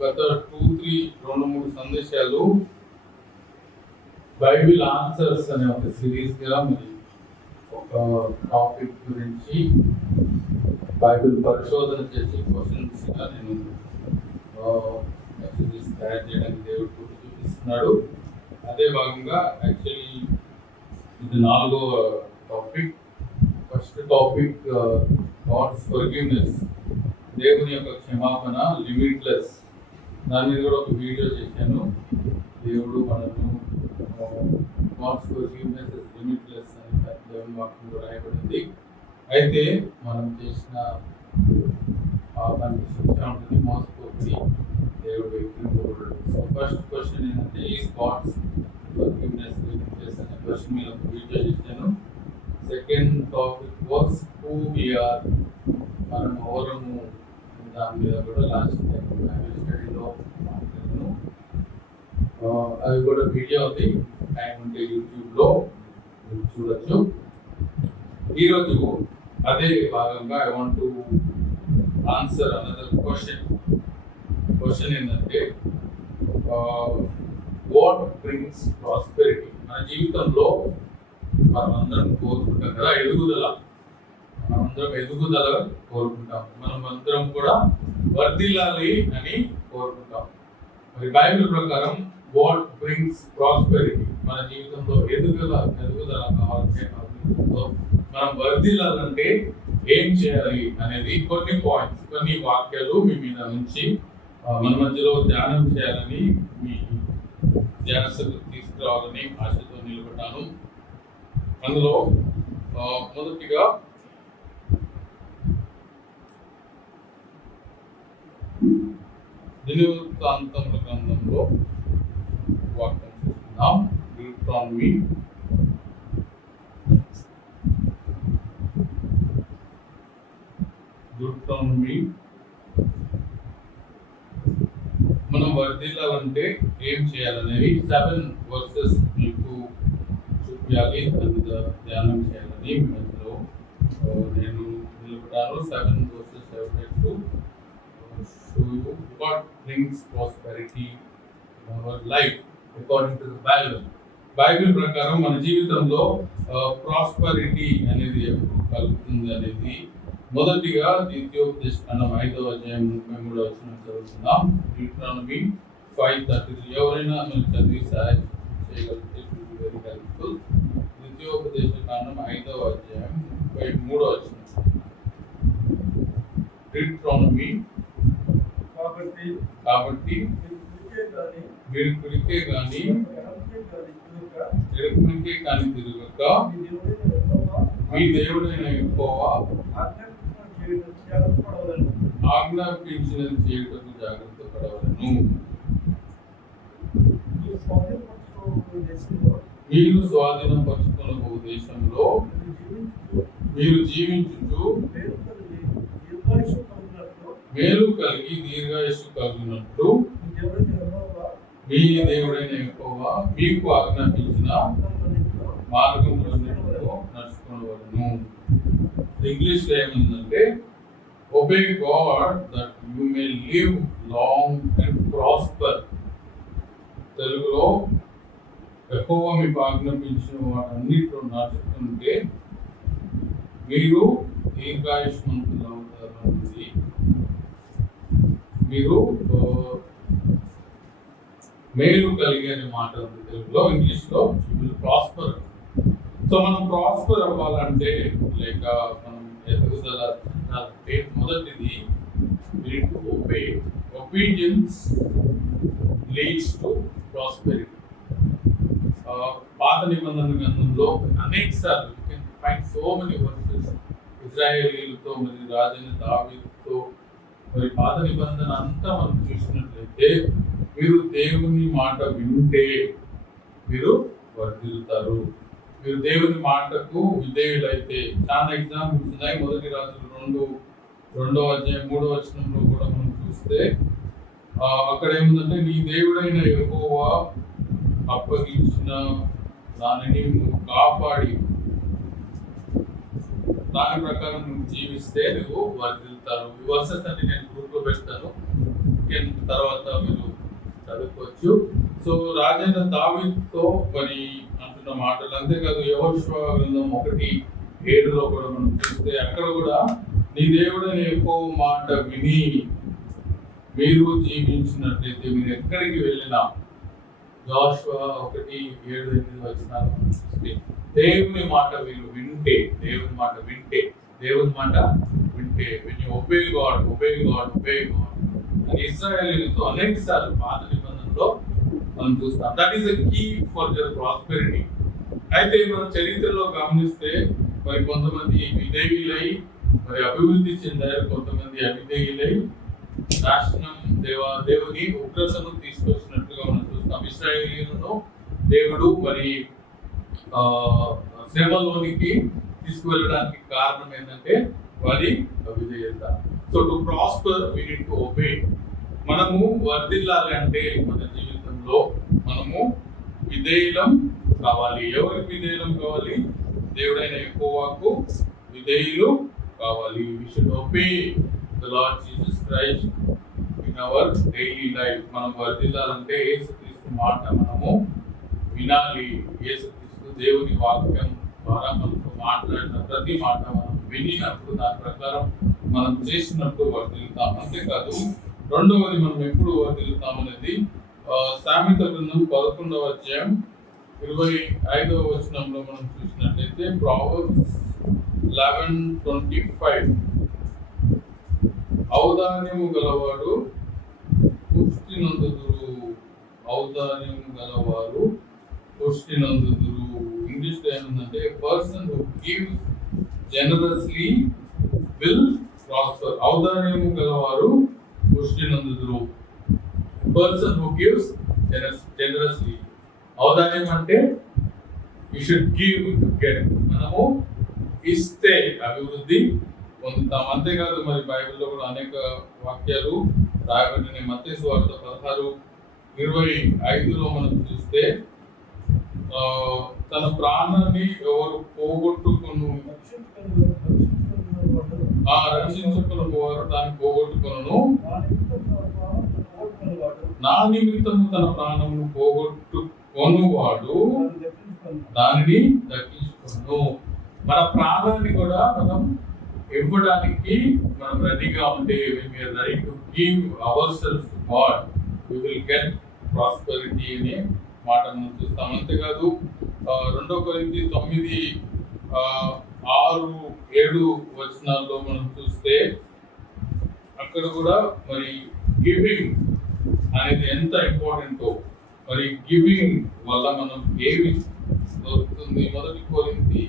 గత 2-3 సందేశాలు Bible answers అనే ఒక సిరీస్గా మరి ఒక టాపిక్ గురించి బైబిల్ పరిశోధన చేసి క్వశ్చన్స్గా నేను మెసేజెస్ తయారు చేయడానికి దేవుడు కూడా చూపిస్తున్నాడు. అదే భాగంగా యాక్చువల్లీ ఇది 4వ topic. First topic God's forgiveness, దేవుని యొక్క క్షమాపణ, లిమిట్లెస్. దాని మీద కూడా ఒక వీడియో చేశాను. దేవుడు మనను గాడ్స్ ఫర్గివ్నెస్ ఇస్ లిమిట్లెస్ అని దేవుని వాక్యంలో రాయబడింది. అయితే మనం చేసిన పాపానికి శిక్ష ఉంటుంది, మోసపోతుంది, దేవుడు ఎక్కింపబడడు. సో ఫస్ట్ క్వశ్చన్ ఏంటంటే ఈజ్ గాడ్స్ ఫర్గివ్నెస్ లిమిట్లెస్ అనే క్వశ్చన్ మీద ఒక వీడియో చేశాను. Second topic was who we are, మనం ఎవరము, దాని మీద కూడా లాస్ట్ టైం బైబిల్ స్టడీలో మాట్లాడాను. అది కూడా వీడియో ఉంది, టైం ఉంటే యూట్యూబ్లో చూడొచ్చు. ఈరోజు అదే భాగంగా I want to answer another question ఏంటంటే వాట్ బ్రింగ్స్ ప్రాస్పెరిటీ. మన జీవితంలో మనం అందరం కోరుకుంటాం కదా, ఎదుగుదల కోరుకుంటాం. మనం అందరం కూడా వర్ధిల్లాలి అని కోరుకుంటాం. మరి బైబిల్ ప్రకారం వాట్ బ్రింగ్స్ ప్రాస్పెరిటీ, మన జీవితంలో ఎదుగుదల కావాలంటే, మనం వర్ధిల్లాలంటే ఏం చేయాలి అనేది కొన్ని పాయింట్స్, కొన్ని వాక్యాలు మీ మీద నుంచి మన మధ్యలో ధ్యానం చేయాలని, మీ ధ్యానస్థకు తీసుకురావాలని ఆశతో నిలబడ్డాను. అందులో మొదటిగా దినవృత్తాంతముల గ్రంథంలో వాక్యం చూస్తున్నాం. డ్యూట్రానమీ మనం వర్ధిల్లాలంటే ఏం చేయాలనేవి 7 వర్సెస్ మీకు చూపించాలి, దాని ధ్యానం చేయాలని మీ మధ్యలో నేను నిలబడ్డాను. 7 versus show you what brings prosperity in our life according to the Bible. Bible ప్రకారం మన జీవితంలో ప్రాస్పరిటీ అనేది ఎప్పుడు కలుగుతుంది అనేది మొదటిగా ద్వితీయోపదేశకాండం 5వ అధ్యాయం 33వ వచనం చదువుతున్నాం. డ్యూట్రానమీ 5:33. ఎవరైనా మనం చదివి సహాయం చేయగలిగితే వెరీ హెల్ప్ఫుల్. ద్వితీయోపదేశకాండం 5వ అధ్యాయం 33వ వచనం. డ్యూట్రానమీ కాబట్టి మీరు కుడికే కానీ ఎడమకే కానీ తిరగక మీ దేవుడైన యెహోవా ఆజ్ఞాపించినది చేయుటకు జాగ్రత్త పడవలెను. మీరు స్వాధీనపరచుకున్న దేశంలో మీరు జీవించుచు మేలు కలిగి దీర్ఘాయుష్షు కలిగినట్లు మీ దేవుడైన యెహోవా మీకు ఆజ్ఞాపించిన మార్గంలో నడుచుకోవలను. ఇంగ్లీష్లో ఏముందంటే obey God that you may live long and prosper. తెలుగులో యెహోవా మీకు ఆజ్ఞాపించిన వాటన్నిటిలో నడుచుకుంటే మీరు దీర్ఘాయుష్మంతులు అవుతారు అనేది. మీరు మేలు కలిగే అనే మాట ఉంది తెలుగులో. ఇంగ్లీష్లో యు విల్ ప్రాస్పర్. సో మనం ప్రాస్పర్ అవ్వాలంటే లేక మనం ఎదుగుదల, మొదటిది ఒబీడియన్స్ లీడ్స్ టు ప్రాస్పెరిటీ. పాత నిబంధన గ్రంథంలో అనేక సార్లు సో మెనీ వర్సెస్ ఇజ్రాయేలీలతో, మరి రాజైన దావీదుతో, మరి పాత నిబంధన అంతా మనం చూసినట్లయితే మీరు దేవుని మాట వింటే మీరు వర్ధిల్లుతారు. మీరు దేవుని మాటకు విధేయులైతే. చాలా ఎగ్జాంపుల్స్ ఉన్నాయి. మొదటి రాజులు 2వ అధ్యాయం 3వ వచనంలో కూడా మనం చూస్తే అక్కడ ఏముందంటే నీ దేవుడైన యెహోవా అప్పగించిన దానిని నువ్వు కాపాడి దాని ప్రకారం నువ్వు జీవిస్తే నువ్వు వర్ధిల్లుతారు. ఈ వర్సెస్ అన్ని నేను గ్రూప్లో పెడతాను. చికెన్ తర్వాత మీరు చదువుకోవచ్చు. సో రాజైన దావీదుతో మరి అంటున్న మాటలు, అంతేకాదు యెహోషువ గ్రంథం 1:7 కూడా మనం చూస్తే అక్కడ కూడా నీ దేవుడైన యెహోవా మాట విని మీరు జీవించినట్లయితే మీరు ఎక్కడికి వెళ్ళినా, యెహోషువ 1:7-8 వచనాలు చూస్తే దేవుని మాట మీరు వింటే, దేవుని మాట వింటే when you obey God అని ఇశ్రాయేలీయులతో అనేక సార్లు పాత నిబంధనలో మనం చూస్తాం. That is the key for their prosperity. అయితే మనం చరిత్రలో గమనిస్తే మరి కొంతమంది విధేయులై మరి అభివృద్ధి చెందారు, కొంతమంది అవిధేయులై నాశనం దేవుని ఉగ్రతను తీసుకొచ్చినట్లుగా మనం చూస్తాం. ఇశ్రాయేలీయులను దేవుడు మరి శ్రమలోనికి తీసుకువెళ్ళడానికి కారణం ఏంటంటే వారి అవిధేయత. So to prosper we need to obey. మనము వర్ధిల్లాలి అంటే మన జీవితంలో మనము విధేయులం కావాలి. ఎవరికి విధేయులం కావాలి? దేవుడైన యెహోవాకు విధేయులు కావాలి. We should obey the Lord Jesus Christ in our daily life. మనం వర్ధిల్లాలంటే యేసుక్రీస్తు మాట మనము వినాలి. యేసుక్రీస్తు దేవుని వాక్యం ద్వారా మనతో మాట్లాడిన ప్రతి మాట మనం వినినప్పుడు దాని ప్రకారం మనం చేసినప్పుడు వర్ధిల్లుతాం. అంతేకాదు రెండవది మనం ఎప్పుడు వర్ధిల్లుతాం అనేది సామెత గ్రంథం 11వ అధ్యాయం 25వ వచనంలో మనం చూసినట్లయితే Proverbs 11:25 ఔదార్యము గలవాడు పుష్టి నందుదురు. ఔదార్యము గలవారు పుష్టి నందుదురు. ఇంగ్లీష్ లో ఏముందంటే person who gives generously will prosper. ఔదార్యము గలవారు పుష్టి నందుదురు. Person who gives generously. ఔదార్యం అంటే you should give to get. మనము ఇస్తే అభివృద్ధి పొందుతాం. అంతేకాదు మరి బైబిల్లో కూడా అనేక వాక్యాలు రాయబడిన మత్తయి సువార్త 16:25లో మనం చూస్తే తన ప్రాణాన్ని ఎవరు పోగొట్టుకును రక్షించుకున్నవారు దాన్ని పోగొట్టుకును, నా నిమిత్తము తన ప్రాణమును పోగొట్టుకొనువాడు దానిని దక్కించుకును. మన ప్రాణాన్ని కూడా మనం ఇవ్వడానికి మనం రెడీగా ఉంటే, when we are ready to give ourselves to God, we will get prosperity అనే మాట మనం చూస్తాం. అంతేకాదు 2 కొరింథీ 9:6-7 వచనాల్లో మనం చూస్తే అక్కడ కూడా మరి గివింగ్ అనేది ఎంత ఇంపార్టెంటో, మరి గివింగ్ వల్ల మనం ఏమి దొరుకుతుంది. 1 కొరింథీ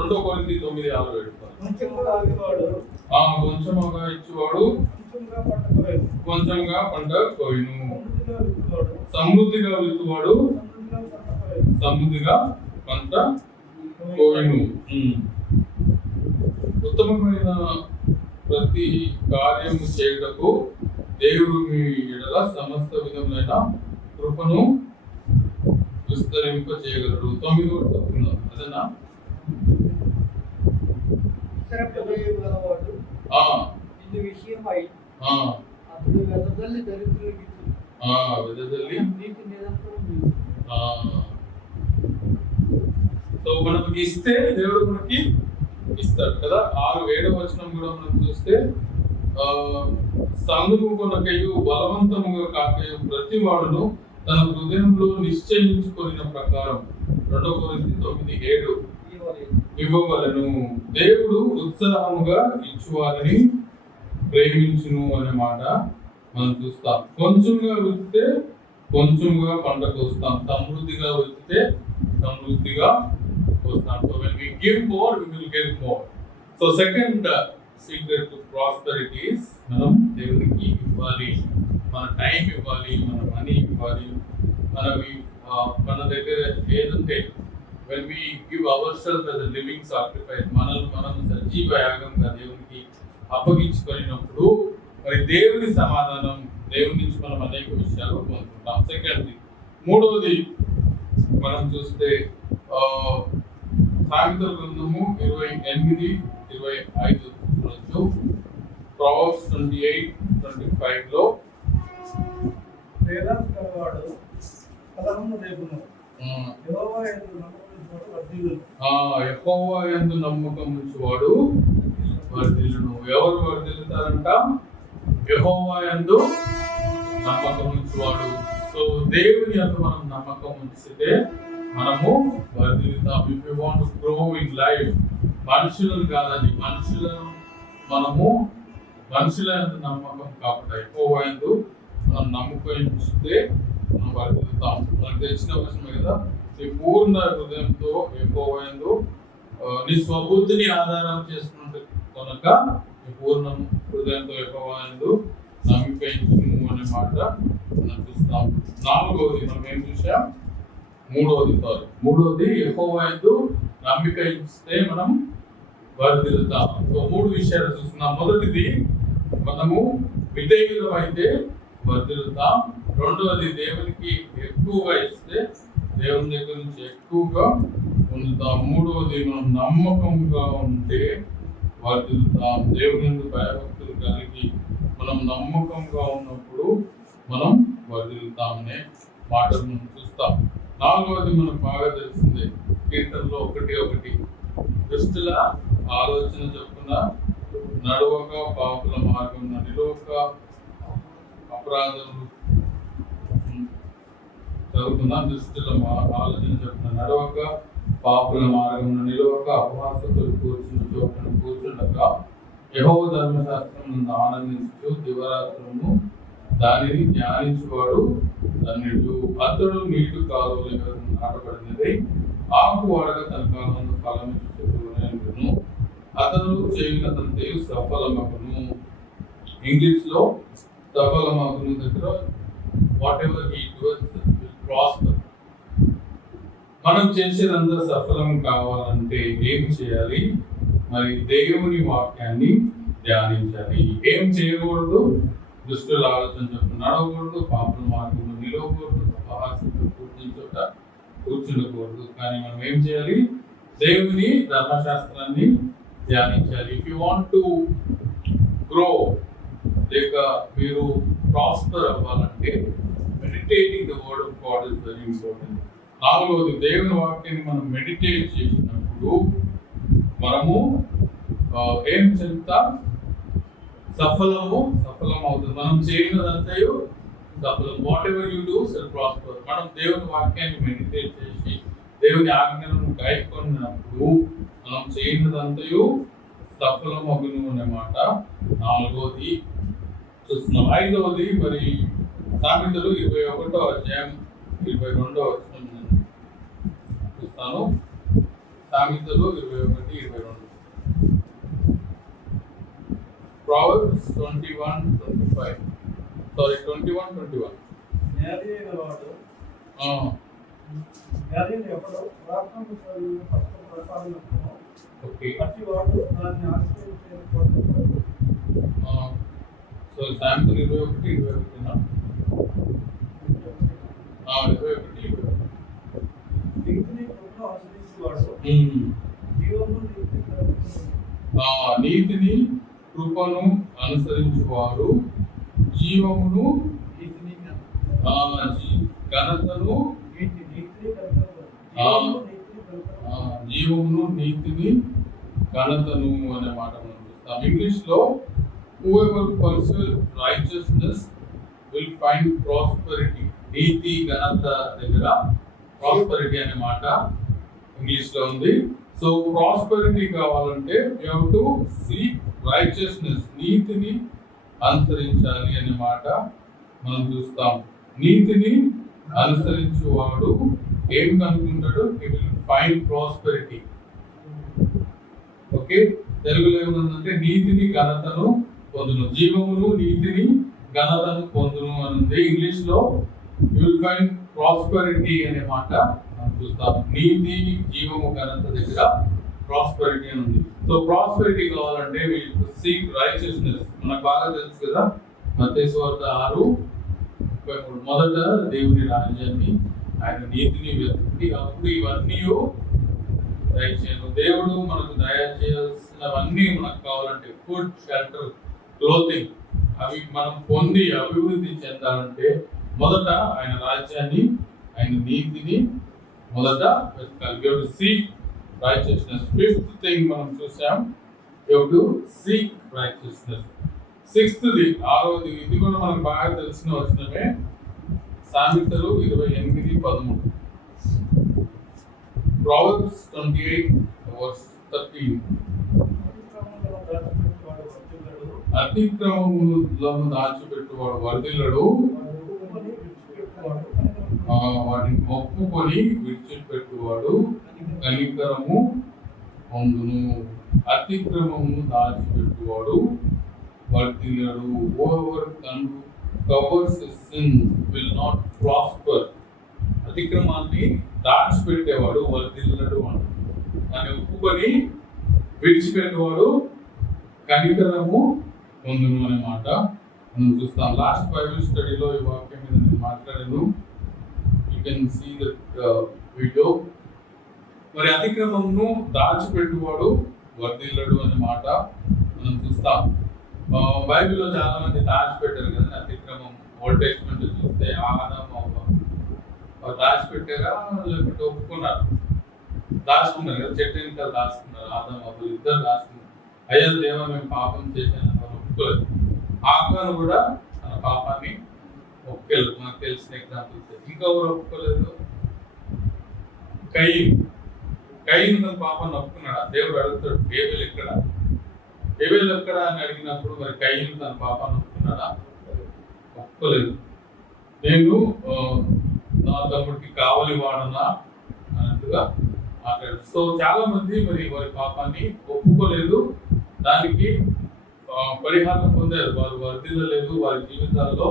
2 కొరింథీ 9:6 కొంచెముగా ఇచ్చేవాడు కొంచెంగా పంట కోయును, సమృద్ధిగా విత్తువాడు సమృద్ధిగా పంట కోయును. ఉత్తమమైన ప్రతి కార్యము చేయుటకు దేవుడు మీ ఎడల సమస్త విధములైన కృపను విస్తరింప చేయగలడు. 9 కూడా చెప్తున్నాం అదేనా? సో మనకి ఇస్తే దేవుడు మనకి ఇస్తాడు కదా. 6-7 వచనం కూడా మనం చూస్తే సందుకు కొనకయు బలవంతముగా కాకయు ప్రతి వాడును తన హృదయంలో నిశ్చయించుకున్న ప్రకారం 2 కొరింథీ 9:7 ఇవ్వవలెను. దేవుడు ఉత్సాహముగా ఇచ్చువారిని ప్రేమించును అనే మాట మనం చూస్తాం. కొంచెంగా విత్తితే కొంచెంగా పంట కోస్తాం, సమృద్ధిగా విత్తితే సమృద్ధిగా కోస్తాం. So when we give more, we will get more. So second secret to prosperity is మనం దేవునికి ఇవ్వాలి, మన టైం ఇవ్వాలి, మన మనీ ఇవ్వాలి, మన దగ్గర ఏదంటే when we give ourselves as a living sacrifice, మనం సజీవ యాగంగా దేవునికి అప్పగించుకున్నప్పుడు మరి దేవుని సమాధానం, దేవుని నుంచి మనం అనేక విషయాలు పొందుకుంటాం. సెకండ్ది, మూడవది మనం చూస్తే సామెతల గ్రంథము 28-25 చూడొచ్చు. Proverbs 28:25లో పేరాస్ గలవాడు కలహము రేపును. యెహోవా యందు నమ్మకముంచువాడు వర్ధిల్లును. యెహోవా యందు నమ్మకం ఉంచువాడు వర్ధిల్లును. ఎవరు వర్ధిల్లుతారంట? యెహోవా యందు నమ్మకం ఉంచువాడు. సో దేవుని యందు మనం నమ్మకం ఉంచితే మనము వర్ధిల్లుతాం. If you want to grow in life, మనుషులను కాదండి, మనము మనుషుల యందు నమ్మకం కాబట్టి యెహోవా యందు మనం నమ్మకం ఉంచితే మనం వర్ధిల్లుతాం. మనకు తెలిసిన విషయమే కదా, నీ పూర్ణ హృదయంతో యెహోవా యందు నీ స్వబుద్ధిని ఆధారం చేసుకున్నట్టు కనుక నీ పూర్ణ హృదయంతో యెహోవా యందు నమ్మకించుము అనే మాట మనం చూస్తాం. నాలుగవది మనం ఏం చూసాం? మూడవది యెహోవా యందు నమ్మిక ఇస్తే మనం వర్ధిల్లుతాం. సో 3 విషయాలు చూస్తున్నాం. మొదటిది, మనము విధేయులం అయితే వర్ధిల్లుతాం. రెండవది, దేవునికి ఎక్కువగా ఇస్తే దేవుని దగ్గర నుంచి ఎక్కువగా పొందుతాం. మూడవది, మనం నమ్మకంగా ఉంటే వర్ధిల్లుతాం. దేవుని యందు భయభక్తులు కలిగి మనం నమ్మకంగా ఉన్నప్పుడు మనం వర్ధిల్లుతామనే మాటలు మనం చూస్తాం. నాలుగవది మనకు బాగా తెలిసిందే, కీర్తనలో 1:1, దుష్టుల ఆలోచన చొప్పున నడవక పాపుల మార్గం నిలవక, అపరాధులు చదువుకున్న దుష్టుల ఆలోచన చొప్పున నడవక, పాపుల మార్గం నిలవక, అపహాసకులు కూర్చున్న చోటును కూర్చుండక, యెహోవా ధర్మశాస్త్రం నుండి ఆనందించు దివరాత్రము దానిని ధ్యానించువాడు ధన్యుడు. అతడు నీటి కాలువలో నాటబడినది, ఆకు వాడక తన కాలంలో ఫలమిచ్చును, అతను చేయగలంతయు సఫలమగును. ఇంగ్లీష్ లో సఫలమగును దగ్గర whatever he does will prosper. మనం చేసేదంతా సఫలం కావాలంటే ఏం చేయాలి? మరి దేవుని వాక్యాన్ని ధ్యానించాలి. ఏం చేయకూడదు? దుష్టుల ఆలోచన చొప్పున నడవకూడదు, పాపుల మార్గంలో నిలవకూడదు, అపహాసకులు కూర్చున్న చోట కూర్చుండకూడదు. కానీ మనం ఏం చేయాలి? దేవుని ధర్మశాస్త్రాన్ని ధ్యానించాలి. If you want to grow, లేక మీరు ప్రాస్పర్ అవ్వాలంటే meditating the word of God is very important. నాలుగవది, దేవుని వాక్యాన్ని మనం మెడిటేట్ చేసినప్పుడు మనము ఏం చెప్తాం? సఫలం అవుతుంది. మనం చేయనదంతయు సఫలం. What ever you do shall prosper. మనం దేవుని వాక్యాన్ని మెడిటేట్ చేసి దేవుని ఆజ్ఞలను గాయకొన్నప్పుడు మనం చేయనదంతయు సఫలం అగును అన్నమాట. నాలుగవది చూస్తున్నాం. ఐదవది, మరి సామెతలు 21వ అధ్యాయం 22వ వచనం చూస్తాను. సామెతలు 21:22. Proverbs 21:25. Sorry, 21:21. జ్ఞాని అయిన వాడు జ్ఞానిని ఎవడో ప్రార్థనకు ప్రసాదమును అట్టివాడు దాన్ని ఆశ్రయించేవాడు. సో సామెతలు 21:21. 21:22. నీతిని కృపను ఆశ్రయించేవాడు నీతిని కృపను అనుసరించువాడు జీవమును ఘనతను జీవమును నీతిని ఘనతను అనే మాట మనం చూస్తాం. ఇంగ్లీష్ లో whoever pursues righteousness will find prosperity. నీతి ఘనత దగ్గర ప్రాస్పరిటీ అనే మాట ఇంగ్లీష్ లో ఉంది. సో ప్రాస్పరిటీ కావాలంటే you have to seek righteousness, నీతిని అనుసరించాలి అనే మాట మనం చూస్తాం. నీతిని అనుసరించువాడు ఏం కనుక్కుంటాడు? He will find prosperity. Okay, తెలుగులో ఏముందంటే నీతిని ఘనతను పొందును, జీవమును నీతిని ఘనతను పొందును అని ఉంది. ఇంగ్లీష్ లో యు విల్ ఫైండ్ ప్రాస్పెరిటీ అనే మాట మనం చూస్తాం. నీతి, జీవము, ఘనత దగ్గర ప్రాస్పెరిటీ అని ఉంది. సో ప్రాస్పెరిటీ కావాలంటే వి సీక్ రైచియస్నెస్. మనకు బాగా తెలుసు కదా, మత్తయి సువార్త 6:33. మొదట దేవుని రాజ్యాన్ని, ఆయన నీతిని వెతుకుడి, అప్పుడు ఇవన్నీ దయచేయను. దేవుడు మనకు దయచేయాల్సినవన్నీ మనకు కావాలంటే ఫుడ్, షెల్టర్, క్లోతింగ్, అవి మనం పొంది అభివృద్ధి చెందాలంటే మొదట ఆయన రాజ్యాన్ని, ఆయన నీతిని మొదట వెతకాలి. You have to seek righteousness. Fifth thing మనం చూసాం, you have to seek righteousness. సిక్స్త్ది, ఆరోది, ఇది కూడా మనకు బాగా తెలిసిన వచనమే, సామెతలు 28:13. Proverbs 28:13. అతిక్రమములను దాచిపెట్టువాడు వర్ధిల్లడు, వాటిని ఒప్పుకొని విడిచిపెట్టువాడు కనికరము పొందును. అతిక్రమమును దాచిపెట్టువాడు వర్ధిల్లడు. Whoever covers his sin will not prosper. అతిక్రమాన్ని దాచిపెట్టేవాడు వర్ధిల్లడు అంటాడు. దాన్ని ఒప్పుకొని విడిచిపెట్టేవాడు కనికరము పొందును అనే మాట మనం చూస్తాం. లాస్ట్ బైబిల్ స్టడీలో ఈ వాక్యం మీద నేను మాట్లాడాను. You can see that video. మరి అతిక్రమమును దాచిపెట్టువాడు వర్ధిల్లడు అనే మాట మనం చూస్తాం. బైబిల్లో చాలా మంది దాచిపెట్టారు కదా అతిక్రమం. ఓల్డ్ టెస్ట్మెంట్ చూస్తే ఆదాము దాచిపెట్టారా లేకపోతే ఒప్పుకున్నారు? దాచుకున్నారు కదా, చెట్టు ఇంకా దాచుకున్నారు. ఆదాము అవ్వలు ఇద్దరు దాచుకున్నారు. అయ్యా దేవా మేము పాపం చేశాను ఒప్పుకోలేదు. ఆకాను కూడా తన పాపాన్ని ఒప్పుకోలేదు. మనకు తెలిసిన ఎగ్జాంపుల్స్. ఇంకా ఎవరు ఒప్పుకోలేదు? కయ్యను తన పాపాన్ని ఒప్పుకున్నాడా? దేవుడు అడుగుతాడు, ఏబేలు ఎక్కడ అని అడిగినప్పుడు మరి కయ్యను తన పాపాన్ని ఒప్పుకున్నాడా? ఒప్పుకోలేదు. నేను నా తమ్ముడికి కావలి వాడనా అన్నట్టుగా మాట్లాడారు. సో చాలా మంది మరి వారి పాపాన్ని ఒప్పుకోలేదు, దానికి పరిహారం పొందారు. వారు వర్ధిల్లలేదు, వారి జీవితాల్లో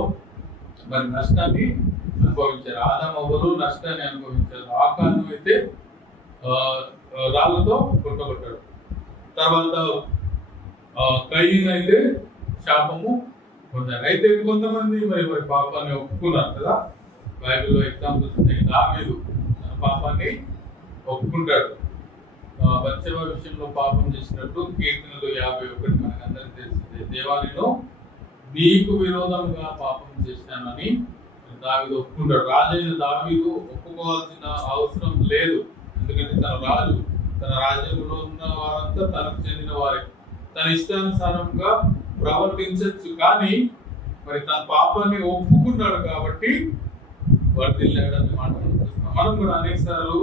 మరి నష్టాన్ని అనుభవించారు. ఆదాము అవ్వలు నష్టాన్ని అనుభవించారు. ఆకాను అయితే రాళ్ళతో కొట్టబడ్డాడు. తర్వాత కయీను అయితే శాపము పొందారు. అయితే కొంతమంది మరి వారి పాపాన్ని ఒప్పుకున్నారు కదా. బైబిల్లో ఎగ్జాంపుల్స్ ఉన్నాయి. దావీదు తన పాపాన్ని ఒప్పుకుంటాడు. బత్షెబ విషయంలో పాపం చేసినట్టు కీర్తనలు 51 మనకు అందరికి తెలిసిందే. దేవాలయంలో నీకు విరోధంగా పాపం చేశానని దావీదు ఒప్పుకుంటాడు. రాజైన దావీదు ఒప్పుకోవాల్సిన అవసరం లేదు. ఎందుకంటే తన రాజు, తన రాజ్యంలో ఉన్న వారంతా తనకు చెందిన వారే. తన ఇష్టానుసారంగా ప్రవర్తించవచ్చు. కానీ మరి తన పాపాన్ని ఒప్పుకున్నాడు కాబట్టి వర్ధిల్లాడని మాట మనం కూడా అనేక సార్లు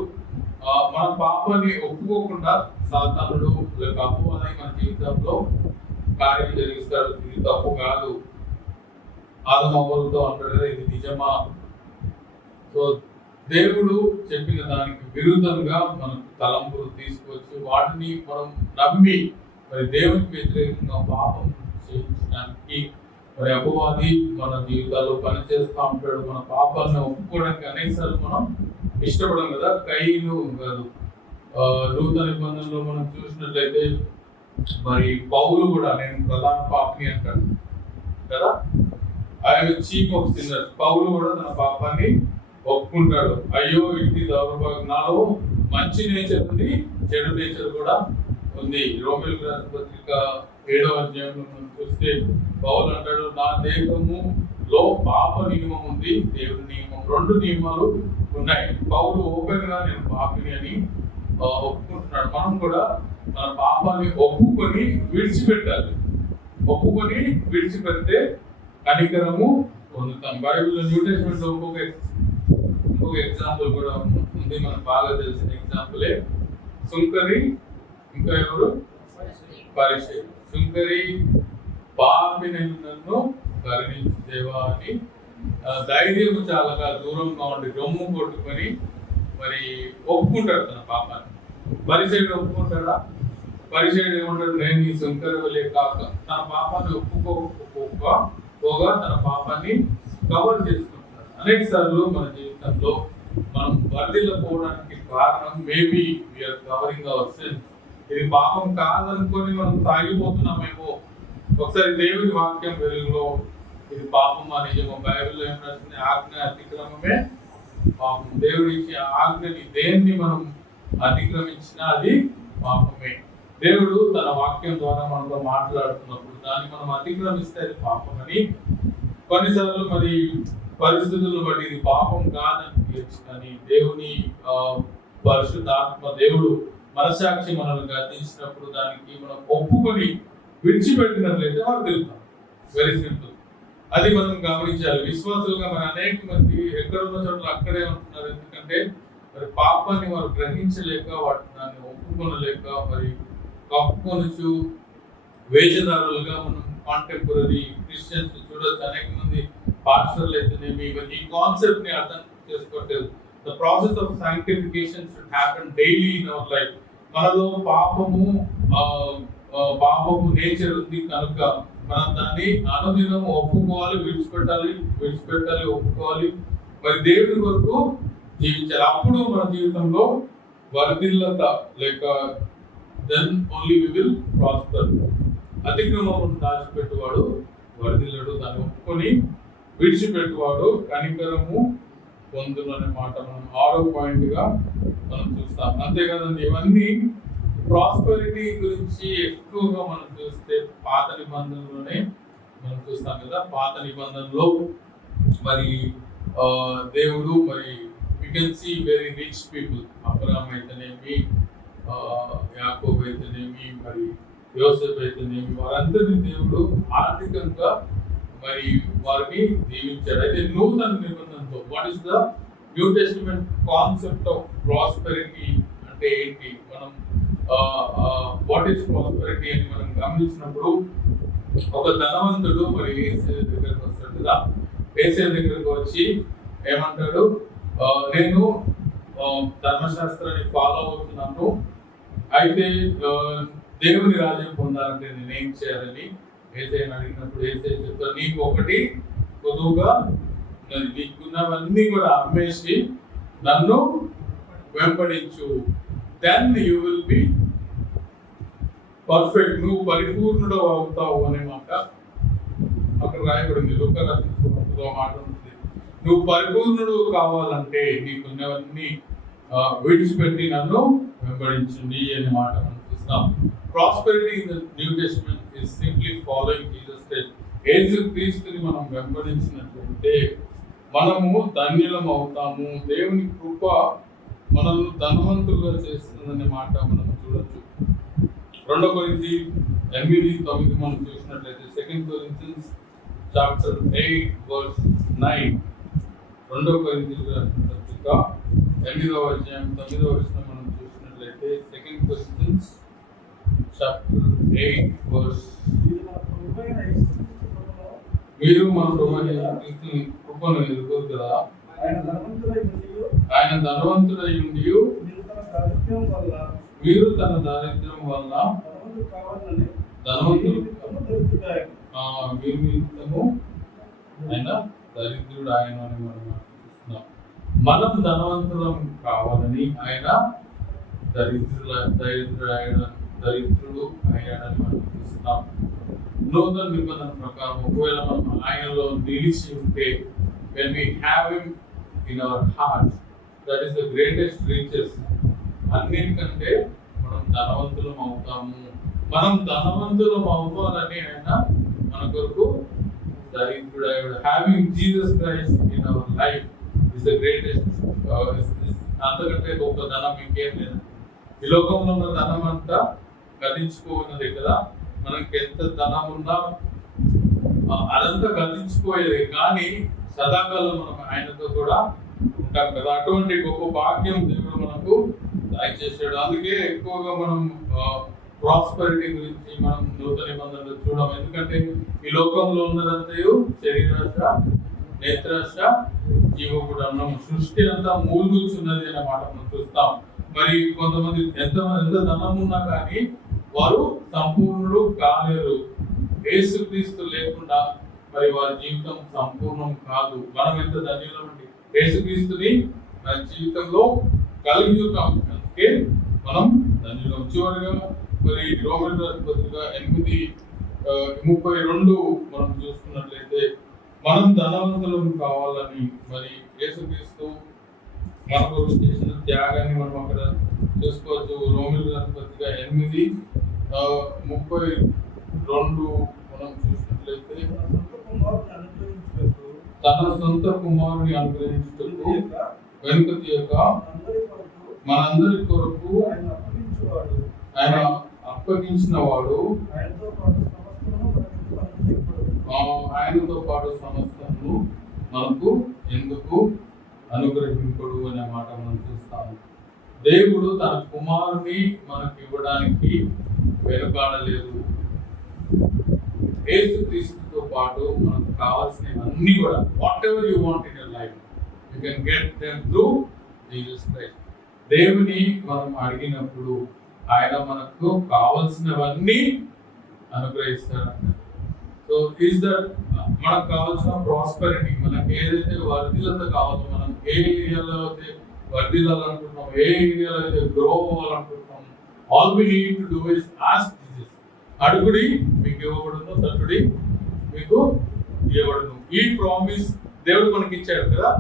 మన పాపాన్ని ఒప్పుకోకుండా సాతానుడు లేక అపవాది మన జీవితంలో కార్యం జరిగిస్తాడు. ఇది తప్పు కాదు, ఆదాము అవ్వలతో అంటాడు కదా, ఇది నిజమా? సో దేవుడు చెప్పిన దానికి విరుద్ధంగా మనకు తలంపులు తీసుకొచ్చి వాటిని మనం నమ్మి మరి దేవునికి వ్యతిరేకంగా పాపం చేయించడానికి మరి అపవాది మన జీవితాల్లో పనిచేస్తూ ఉంటాడు. మన పాపాలను ఒప్పుకోవడానికి అనేకసార్లు మనం ఇష్టపడం కదా. కయీను కాదు, నూతన నిబంధనలో మనం చూసినట్లయితే మరి పౌలు కూడా నేను ప్రధాన పాపిని అంటాడు కదా. ఆయన చీఫ్ ఆఫ్ సిన్నర్స్. పౌలు కూడా తన పాపాన్ని ఒప్పుకుంటాడు. అయ్యో ఇంటి దౌర్భాగ్యం, నాలో మంచి నేచర్ ఉంది, చెడు నేచర్ కూడా ఉంది. రోమిలకు రాసిన పత్రిక 7వ అధ్యాయంలో మనం చూస్తే పౌలు అంటాడు, నా దేహములో పాప నియమం ఉంది, దేవుని నియమం, 2 నియమాలు ఉన్నాయి. పౌలు ఓపెన్ గా నేను పాపిని అని ఒప్పుకుంటున్నాడు. మనం కూడా మన పాపాన్ని ఒప్పుకొని విడిచిపెట్టాలి. ఒప్పుకొని విడిచిపెడితే కనికరము పొందుతాం. బైబిల్లో న్యూ టెస్ట్మెంట్ లో ఇంకొక ఎగ్జాంపుల్ కూడా ఉంది, మనకు బాగా తెలిసిన ఎగ్జాంపులే సుంకరి, ఇంకా ఎవరు? పరిచయం. సుంకరి పాపిని నన్ను కరుణించు దేవా అని ధైర్యం చాలా దూరంగా ఉండి రొమ్ము కొట్టుకొని మరి ఒప్పుకుంటాడు తన పాపాన్ని. పరిచయుడు ఒప్పుకుంటాడా? పరిచయుడు ఏమంటాడు, నేను ఈ సుంకరి వలే కాక తన పాపాన్ని ఒప్పుకోగా తన పాపాన్ని కవర్ చేసుకుంటున్నాడు. అనేక సార్లు మన జీవితంలో మనం వర్ధిల్లపోవడానికి కారణం maybe we are covering our sins. ఇది పాపం కాదనుకొని మనం సాగిపోతున్నామేమో. ఒకసారి దేవుని వాక్యం వెలుగులో ఇది పాపమా నిజమో? బైబిల్లో ఏం రాసింది? ఆజ్ఞ అతిక్రమమే పాపం. దేవుడి ఇచ్చే ఆజ్ఞని దేన్ని మనం అతిక్రమించినా అది పాపమే. దేవుడు తన వాక్యం ద్వారా మనతో మాట్లాడుతున్నప్పుడు దాన్ని మనం అతిక్రమిస్తే అది పాపమని. కొన్నిసార్లు మరి పరిస్థితులను బట్టి ఇది పాపం కాదని తీయచ్చు, కానీ దేవుని పరిశుద్ధాత్మ దేవుడు మనసాక్షి మనల్ని గద్దించినప్పుడు దానికి మనం ఒప్పుకొని విడిచిపెట్టినట్లయితే వారు తెలుస్తాం. Very simple. అది మనం గమనించాలి. విశ్వాసులుగా మన అనేక మంది ఎక్కడున్న చోట్ల అక్కడే ఉంటున్నారు. ఎందుకంటే మరి పాపాన్ని వారు గ్రహించలేక దాన్ని ఒప్పుకొనలేక మరి కప్పుకొనుచు వేషధారులుగా మనం కాంటెంపరీ క్రిస్టియన్స్ చూడొచ్చు. అనేక మంది పాస్టర్లు అయితేనేమి ఈ కాన్సెప్ట్ ని అర్థం చేసుకోవట్లేదు. The process of sanctification should happen daily in our life. మనలో పాపము నేచర్ ఉంది కనుక మనం దాన్ని అనుదినం ఒప్పుకోవాలి, విడిచిపెట్టాలి, ఒప్పుకోవాలి, మరి దేవుని కొరకు జీవించాలి. అప్పుడు మన జీవితంలో వర్ధిల్లత లేక then only we will prosper. అతిక్రమం దాచిపెట్టువాడు వర్ధిల్లడు, దాన్ని ఒప్పుకొని విడిచిపెట్టువాడు కనికరము పొందును అనే మాట మనం 6వ పాయింట్ గా మనం చూస్తాం. అంతేకాదండి, ఇవన్నీ ప్రాస్పెరిటీ గురించి ఎక్కువగా మనం చూస్తే పాత నిబంధనలోనే మనం చూస్తాం కదా. పాత నిబంధనలో మరి దేవుడు మరి we can see very rich people. Abraham అయితేనేమి, యాకోబు అయితేనేమి, మరి యోసేపు అయితేనేమి, వారందరినీ దేవుడు ఆర్థికంగా మరి వారిని దీవించాడు. అయితే నూతన నిబంధనతో what is the new testament concept of prosperity అంటే ఏంటి, మనం వాట్ ఈస్ ప్రాస్పెరిటీ అని మనం గమనించినప్పుడు, ఒక ధనవంతుడు మరి యేసయ్య దగ్గరకు వస్తాడు కదా. యేసయ్య దగ్గరకు వచ్చి ఏమంటాడు, నేను ధర్మశాస్త్రాన్ని ఫాలో అవుతున్నాను, అయితే దేవుని రాజ్యం పొందాలంటే నేనేం చేయాలని యేసయ్యని అడిగినప్పుడు యేసయ్య చెప్తాడు, నీకు ఒకటి పొదువుగా నీకున్నవన్నీ కూడా అమ్మేసి నన్ను వెంబడించు, then you will be perfect, నువ్వు పరిపూర్ణుడు అవుతావు అనే మాట అక్కడ రాయబడింది. లోకరాజ్యంలో మాట ఉంటుంది, నువ్వు పరిపూర్ణుడు కావాలంటే నీకున్నవన్నీ విడిచిపెట్టి నన్ను వెంబడించండి అనే మాట మనం చూస్తాం. Prosperity in the new testament is simply following Jesus Christ. యేసు క్రీస్తుని మనం వెంబడించినట్లయితే మనము ధన్యులం అవుతాము. దేవుని కృప మనల్ని ధనవంతులుగా చేస్తుందనే మాట మనం చూడొచ్చు. 2 కొరింథీ 8:9 మనం చూసినట్లయితే, 2 Corinthians chapter 8 verse 9, 2 కొరింథీయులకు రాసిన పత్రిక 8వ అధ్యాయం 9వ వచనం మనం చూసినట్లయితే, 2 Corinthians chapter 8 verse, మీరు మన కృపను ఎదుర్కోరు కదా, ఆయన ధనవంతుడై ఉండి మీరు తన దారిద్ర్యం వల్ల ధనవంతులు మీరు నిమిత్తము ఆయన దరిద్రుడు ఆయన అని మనం చూస్తున్నాం. మనం ధనవంతులం కావాలని ఆయన దరిద్రుడు అయ్యాడని మనం చూస్తున్నాం. నూతన నిబంధన ప్రకారం ఒకవేళ మనం ఆయనలో నిలిచి ఉంటే, when we have him in our hearts, that is the greatest riches. అన్నిటికంటే మనం ధనవంతులం అవుతాము. మనం ధనవంతులం అవ్వాలని ఆయన మన కొరకు దరిద్రుడు. Having Jesus Christ in our life is the greatest. అంతకంటే గొప్ప ధనం ఇంకేం లేదు. ఈ లోకంలో ఉన్న ధనం అంతా గతించుకోన్నదే కదా. మనకి ఎంత ధనం ఉన్నా అదంతా గతించిపోయేదే, కానీ సదాకాలం మనం ఆయనతో కూడా ఉంటాం కదా. అటువంటి గొప్ప భాగ్యం దేవుడు మనకు దయచేసాడు. అందుకే ఎక్కువగా మనం ప్రాస్పెరిటీ గురించి మనం నూతన నిబంధనలు చూడం. ఎందుకంటే ఈ లోకంలో ఉన్నదంతయు శరీరాశ, నేత్రాశ, జీవగుడం, సృష్టి అంతా మూలుగుచున్నది అనే మాట మనం చూస్తాం. మరి కొంతమంది ఎంత ధనం ఉన్నా కానీ వారు సంపూర్ణుడు కాలేరు. యేసుక్రీస్తు లేకుండా మరి వారి జీవితం సంపూర్ణం కాదు. మనం ఎంత ధన్యులం అండి, యేసుక్రీస్తుని మన జీవితంలో కలిగి ఉన్నాం, అందుకే మనం ధన్యులం. చివరిగా మరి రోమన్ పత్రిక 8:32 మనం చూసుకున్నట్లయితే, మనం ధనవంతులం కావాలని మరి యేసుక్రీస్తు మన కొరకు చేసిన త్యాగాన్ని మనం అక్కడ చూసుకోవచ్చు. రోమన్ పత్రిక 8:32 మనం చూసినట్లయితే, తన సొంత కుమారుని అనుగ్రహించుటకు వెనుక తీయక మనందరి కొరకు ఆయన అప్పగించిన వాడు ఆయనతో పాటు సమస్తము మనకు ఎందుకు అనుగ్రహింపుడు అనే మాట మనం చూస్తాము. దేవుడు తన కుమారుని మనకు ఇవ్వడానికి వెనుకాడలేదు. యేసుక్రీస్తుతో పాటు మనకు కావాల్సినవన్నీ కూడా what ever you want in your life you can get them through Jesus Christ. దేవుని మనం అడిగినప్పుడు ఆయన మనకు కావాల్సినవన్నీ అనుగ్రహిస్తాడంట. సో ఈజ్ దట్ మనకు కావాల్సిన ప్రాస్పెరిటీ, మనకి ఏదైతే వర్ధిల్లత కావాలో, మనం ఏ ఏరియాలో అయితే వర్ధిల్లాలనుకుంటున్నాం, ఏ ఏరియాలో అయితే గ్రో అవ్వాలనుకుంటున్నాం, all we need to do is ask Jesus. అడుగుడి మీకు ఇవ్వబడును, తట్టుడి మీకు ఇవ్వబడును. ఈ ప్రామిస్ దేవుడు మనకి ఇచ్చాడు కదా.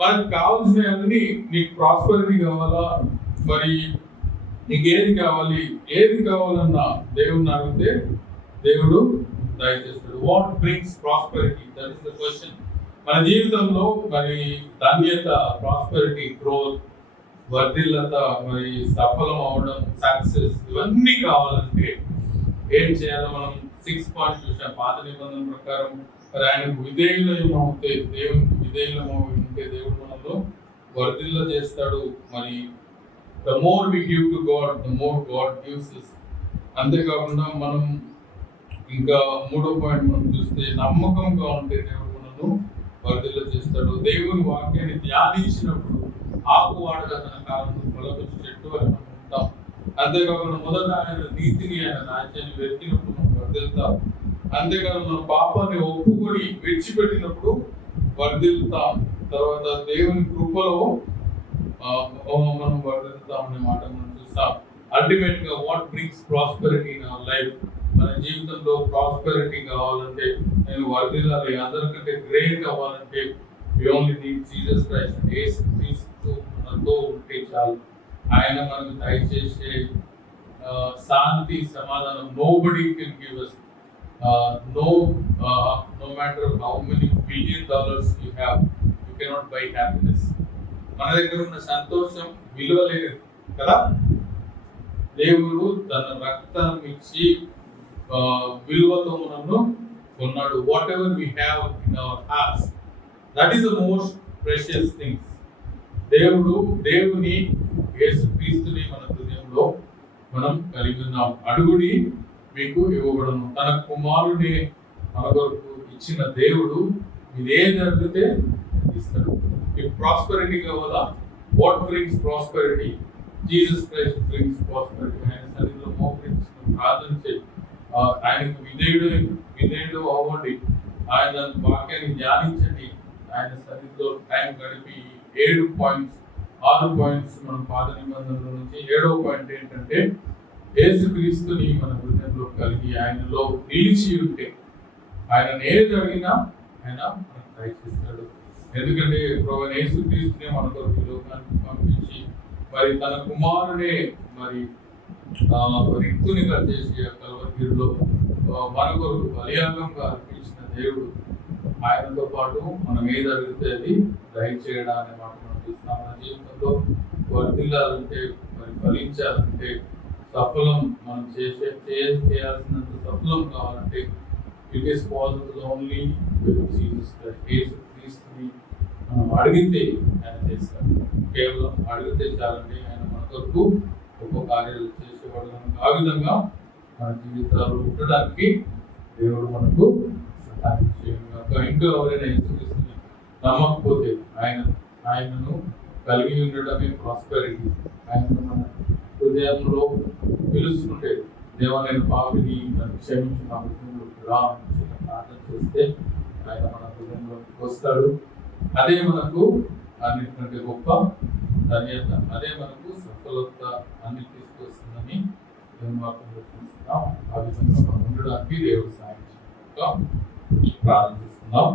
మనకు కావాల్సినవన్నీ, నీకు ప్రాస్పెరిటీ కావాలా, మరి నీకు ఏది కావాలన్నా దేవుడిని అడిగితే దేవుడు దయచేస్తాడు. What brings prosperity, that is the question. మన జీవితంలో మరి ధన్యత, ప్రాస్పెరిటీ, గ్రోత్, వర్ధిల్లత, మరి సఫలం అవడం, సక్సెస్, ఇవన్నీ కావాలంటే ఏం చేయాలో మనం 6 పాయింట్స్ చూసాం. పాత నిబంధన ప్రకారం మరి ఆయనకు విధేయులమైతే, దేవునికి విధేయులమైతే దేవుడు మనలో వర్ధిల్ల చేస్తాడు. మరి the more we give to God, the more God gives us. అంతేకాకుండా మనం ఇంకా 3వ పాయింట్ మనం చూస్తే నమ్మకంగా ఉంటే దేవుడు మనను వర్ధిల్ల చేస్తాడు. దేవుని వాక్యాన్ని ధ్యానించినప్పుడు ఆకువాడగా తన కాలంలో ఫలపుచ్చు చెట్టు అని మనం ఉంటాం. అంతేకాకుండా మొదట ఆయన నీతిని, ఆయన రాజ్యాన్ని వెతికినప్పుడు మనం వర్ధిల్తాం. అంతేకాదు మన పాపాన్ని ఒప్పుకొని విడిచిపెట్టినప్పుడు వర్ధిల్తాం. తర్వాత దేవుని కృపలో మనం వర్ధిల్తామనే మాట మనం చూస్తాం. అల్టిమేట్ గా what brings prosperity in our life, మన జీవితంలో ప్రాస్పెరిటీ కావాలంటే, నేను వర్ధిల్లాలి, అందరికంటే గ్రేట్ అవ్వాలంటే we only need Jesus Christ. యేసుక్రీస్తు మనతో ఉంటే చాలు. ఆయన మనకు దయచేసే శాంతి, సమాధానం nobody can give us. No matter how many $1 billion you have, you cannot buy happiness. మన దగ్గర ఉన్న సంతోషం విలువ లేదు కదా. దేవుడు తన రక్తాన్ని ఇచ్చి విలువతో మనను కొన్నాడు. Whatever we have in our hearts, that is the most precious things. దేవుని యేసుక్రీస్తుని మన హృదయంలో మనం కలిగి ఉన్నాం. అడుగుడి మీకు ఇవ్వబడును. తన కుమారుడే మన కొరకు ఇచ్చిన దేవుడు మీరేది అడిగితే ఇస్తాడు. మీకు ప్రాస్పెరిటీ కావాలా? What brings prosperity? Jesus Christ brings prosperity. ఆయన సన్నిధిలో మోకరించిన ప్రార్థన చేయి, ఆయనకు విధేయుడు అవ్వండి, ఆయన వాక్యాన్ని ధ్యానించండి, ఆయన సన్నిధిలో టైం గడిపి 6 పాయింట్స్ మనం పాత నిబంధనల నుంచి 7వ పాయింట్ ఏంటంటే యేసుక్రీస్తుని మన హృదయంలో కలిగి ఆయనలో నిలిచి ఉంటే ఆయన ఏది అడిగినా ఆయన మనకు దయచేస్తాడు. ఎందుకంటే ప్రభువైన యేసుక్రీస్తునే మన కొరకు లోకానికి పంపించి మరి తన కుమారుడే మరి రిక్తునిగా చేసి కల్వరిలో మన కొరకు బలియాగంగా అర్పించిన దేవుడు ఆయనతో పాటు మనం ఏది అడిగితే అది దయచేయడం అనే మాట మనం చూస్తున్నాం. మన జీవితంలో వర్ధిల్లాలంటే, మరి ఫలించాలంటే, సఫలం మనం చేయాల్సినంత సఫలం కావాలంటే it is possible only with Jesus Christ. యేసుక్రీస్తుని మనం అడిగితే ఆయన చేస్తాడు. కేవలం అడిగితే చాలండి, ఆయన మన కొరకు గొప్ప కార్యాలు చేసేవాడు. ఆ విధంగా మన జీవితాలు ఉండడానికి దేవుడు మనకు సహాయం చేయగా. ఇంకా ఎవరైనా యేసుక్రీస్తుని నమ్మకపోతే ఆయనను కలిగి ఉండడమే ప్రాస్పెరిటీ. ఆయనను మన హృదయంలో పిలుచుకుంటే, దేవా నేను పాపిని, నన్ను క్షమించి నా హృదయంలోకి రా అని ప్రార్థన చేస్తే ఆయన మన హృదయంలోకి వస్తాడు. అదే మనకు అన్నిటికంటే గొప్ప ధన్యత, అదే మనకు సఫలత అన్ని తీసుకొస్తుందని మేము చూస్తున్నాం. ఆ విధంగా మనం ఉండడానికి దేవుడు సాయం చేయడం ప్రారంభిస్తున్నాం.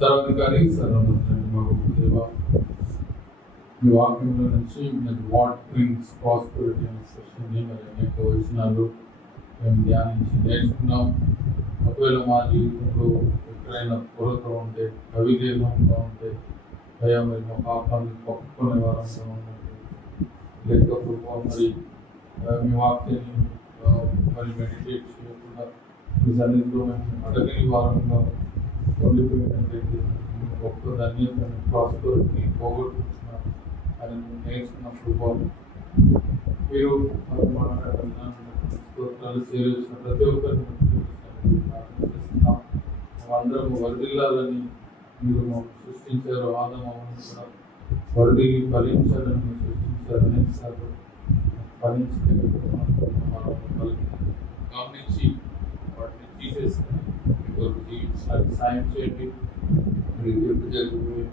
సర్వాధికారి సర్వదేవ, మీ వాక్యంలో నుంచి మీరు వాట్ బ్రింగ్స్ ప్రాస్పెరిటీ అనే సెషన్ని మరి అనేక వచనాలు మేము ధ్యానించి నేర్చుకున్నాం. ఒకవేళ మా జీవితంలో ఎక్కడైనా కొరత ఉంటే అవిధేయంగా ఉంటే అయ్యా మరి మా పాపాన్ని పప్పుకునే వారంగా ఉన్నట్టు లేకపోతే మరి మీ వాక్యాన్ని మరి మెడిటేట్ చేయకుండా మీ సన్నిధిలో మేము అడగని వారంగా ఉండిపోయినట్లయితే గొప్ప ధన్యతను ప్రాస్పరిటీ పోగొట్టుకుంటున్నారు అని నేర్చుకున్నప్పుడు బాగు మీరు స్తోత్రాలు చేరవచ్చిన ప్రతి ఒక్కరిని ప్రార్థిస్తున్నాం అందరం వర్ధిల్లాలని మీరు మాకు సృష్టించారు ఆదమని కూడా వర్ధిల్లి ఫలించాలని మీరు సృష్టించారు అనేక సార్లు గమనించి వాటిని తీసేసుకుని మీకు జీవించడానికి సాయం చేయండి మీరు ఎప్పుడు జరిగిపోయి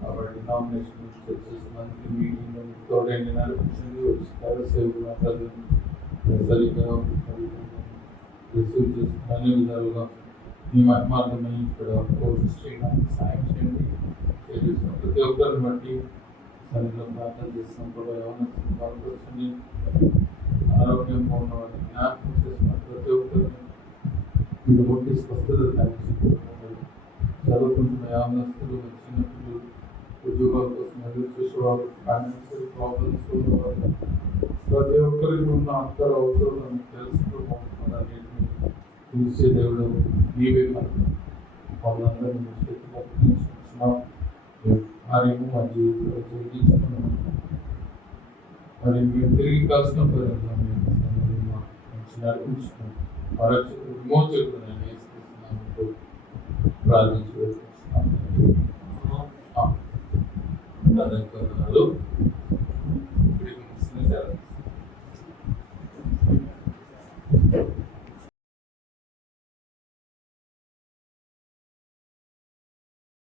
కాబట్టి నామినేషన్ చర్చెస్ మంత్లీ మీటింగ్ తోడైంది నడిపించండి వచ్చి సేవలు సరిగ్గా రిసీవ్ చేసుకుని అన్ని విధాలుగా మీ మహిమార్థమై ఇక్కడ కోర్స్ చేయడానికి సాయం చేయండి చేసిన ప్రతి ఒక్కరిని బట్టి సరిగ్గా ప్రార్థన చేసినప్పుడు ఏమైనా బాగుపరచండి ఆరోగ్యంగా ఉన్న వారిని జ్ఞాపకం చేసిన ప్రతి ఒక్కరిని మీరు ముట్టి స్వస్థత చదువుకుంటున్న యావనస్తులు చిన్నపిల్లలు ఉద్యోగాల కోసం ఎదురు చూసేవాళ్ళు ఫైనాన్షియల్ ప్రాబ్లమ్స్ ఉన్నవాళ్ళు ప్రతి ఒక్కరికి ఉన్న అంతర అవసరాలను తెలుసుకోవాలన్నింటినీ తీర్చే దేవుడు నీవే మనకు వాళ్ళందరినీ మీ చేతిలో అప్పగించుకుంటున్నాం కార్యము మా జీవితంలో జరిగించుకున్నాం మరి మేము తిరిగి కలిసిన పరంగా మేము మంచి నడిపించుకున్నాం మరొక విమోచకుడు నేను వేసుకుంటున్నాను ప్రార్థించి వేసుకుంటున్నాను.